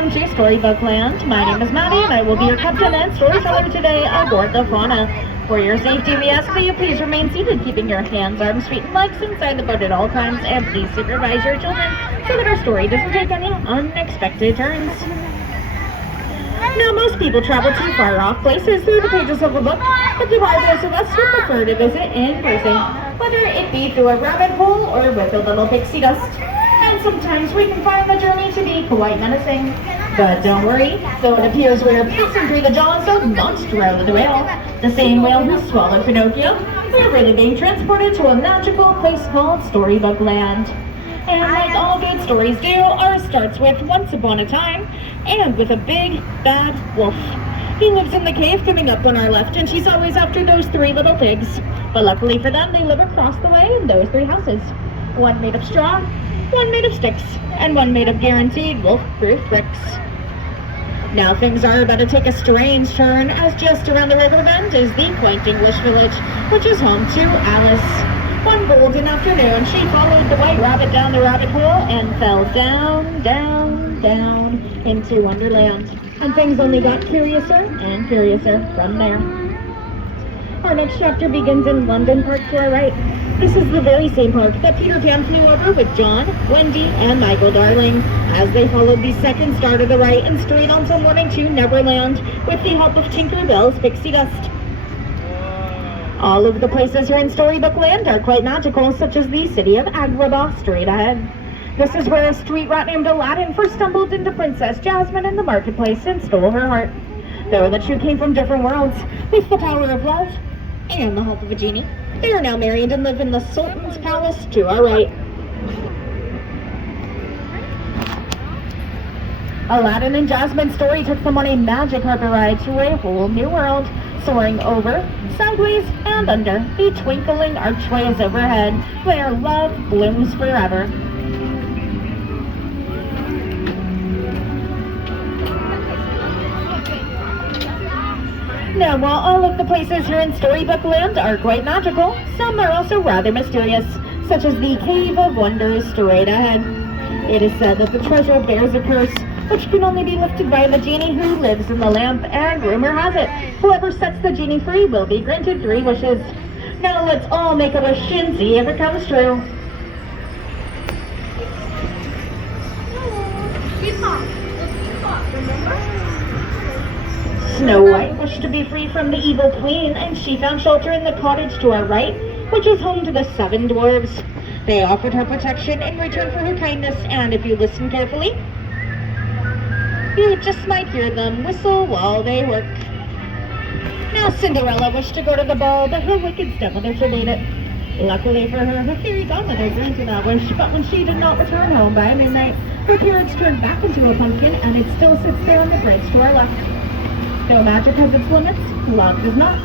Welcome to Storybook Land. My name is Maddie and I will be your captain and storyteller today aboard the Fauna. For your safety, we ask that you please remain seated, keeping your hands, arms, feet, and legs inside the boat at all times, and please supervise your children so that our story doesn't take any unexpected turns. Now, most people travel to far-off places through the pages of a book, but there are those of us who prefer to visit in person, whether it be through a rabbit hole or with a little pixie dust. And sometimes we can find the journey to be quite menacing. But don't worry, though it appears we are passing through the jaws of Monstro the whale, the same whale who swallowed Pinocchio, we are really being transported to a magical place called Storybook Land. And like all good stories do, ours starts with once upon a time, and with a big, bad wolf. He lives in the cave coming up on our left, and he's always after those three little pigs. But luckily for them, they live across the way in those three houses. One made of straw, one made of sticks, and one made of guaranteed wolf-proof bricks. Now things are about to take a strange turn, as just around the river bend is the quaint English village, which is home to Alice. One golden afternoon, she followed the white rabbit down the rabbit hole and fell down, down, down into Wonderland. And things only got curiouser and curiouser from there. Our next chapter begins in London Park to our right. This is the very same park that Peter Pan flew over with John, Wendy, and Michael Darling, as they followed the second star to the right and straight on till morning to Neverland with the help of Tinker Bell's pixie dust. All of the places here in Storybook Land are quite magical, such as the city of Agrabah straight ahead. This is where a street rat named Aladdin first stumbled into Princess Jasmine in the marketplace and stole her heart. Though the two came from different worlds, with the power of love and the help of a genie, they are now married and live in the Sultan's palace to our right. Aladdin and Jasmine's story took them on a magic carpet ride to a whole new world, soaring over, sideways, and under the twinkling archways overhead, where love blooms forever. Now, while all of the places here in Storybook Land are quite magical, some are also rather mysterious, such as the Cave of Wonders straight ahead. It is said that the treasure bears a curse, which can only be lifted by the genie who lives in the lamp, and rumor has it, whoever sets the genie free will be granted 3 wishes. Now let's all make a wish and see if it comes true. Snow White wished to be free from the evil queen, and she found shelter in the cottage to our right, which is home to the 7 dwarves. They offered her protection in return for her kindness, and if you listen carefully, you just might hear them whistle while they work. Now Cinderella wished to go to the ball, but her wicked stepmother forbade it. Luckily for her, her fairy godmother granted that wish, but when she did not return home by midnight, her carriage turned back into a pumpkin, and it still sits there on the bridge to our left. Though magic has its limits, love does not.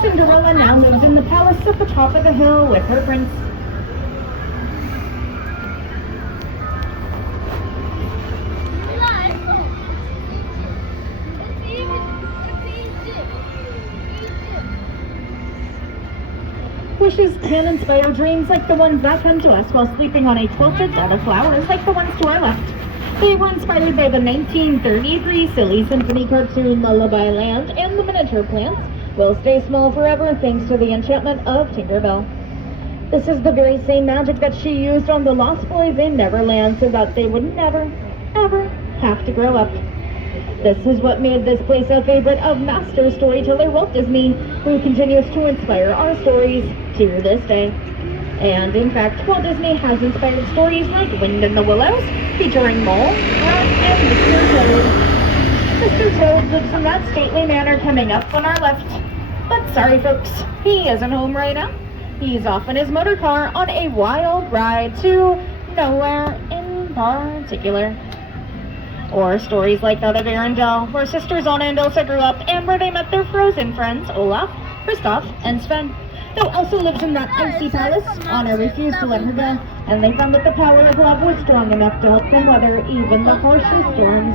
Cinderella now lives in the palace at the top of the hill with her prince. Wishes can inspire dreams like the ones that come to us while sleeping on a quilted bed of flowers like the ones to our left. They were inspired by the 1933 silly symphony cartoon Lullaby Land, and the miniature plants will stay small forever thanks to the enchantment of Tinkerbell. This is the very same magic that she used on the Lost Boys in Neverland so that they would never, ever have to grow up. This is what made this place a favorite of master storyteller Walt Disney, who continues to inspire our stories to this day. And in fact, Walt Disney has inspired stories like Wind in the Willows, featuring Mole, Rat, and Mr. Toad. Mr. Toad lives in that stately manner coming up on our left. But sorry folks, he isn't home right now. He's off in his motor car on a wild ride to nowhere in particular. Or stories like that of Arendelle, where sisters Anna and Elsa grew up, and where they met their frozen friends, Olaf, Kristoff, and Sven. Though Elsa lives in that icy palace, Anna refused to let her go, and they found that the power of love was strong enough to help them weather even the harshest storms.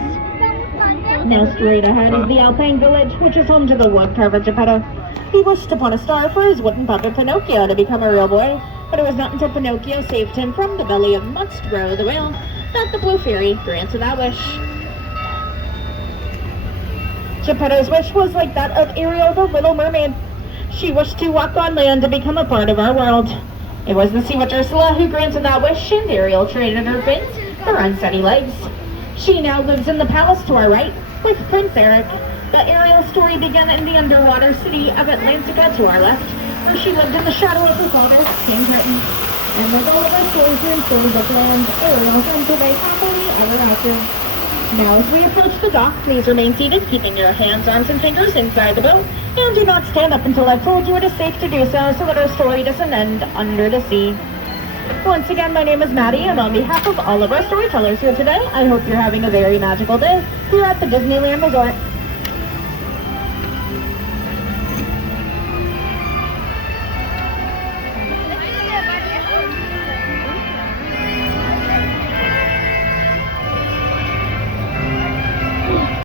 Now straight ahead is the Alpine Village, which is home to the woodcarver Geppetto. He wished upon a star for his wooden puppet Pinocchio to become a real boy, but it was not until Pinocchio saved him from the belly of Monstro the whale that the Blue Fairy granted that wish. Geppetto's wish was like that of Ariel, the Little Mermaid. She wished to walk on land to become a part of our world. It was the Sea Witch Ursula who granted that wish, and Ariel traded her fins for unsteady legs. She now lives in the palace to our right with Prince Eric. The Ariel story began in the underwater city of Atlantica to our left, where she lived in the shadow of her father, King Triton. And with all of our stories here in Storybook Land, Ariel can live happily ever after. Now as we approach the dock, please remain seated, keeping your hands, arms, and fingers inside the boat, and do not stand up until I've told you it is safe to do so that our story doesn't end under the sea. Once again, my name is Maddie, and on behalf of all of our storytellers here today, I hope you're having a very magical day here at the Disneyland Resort.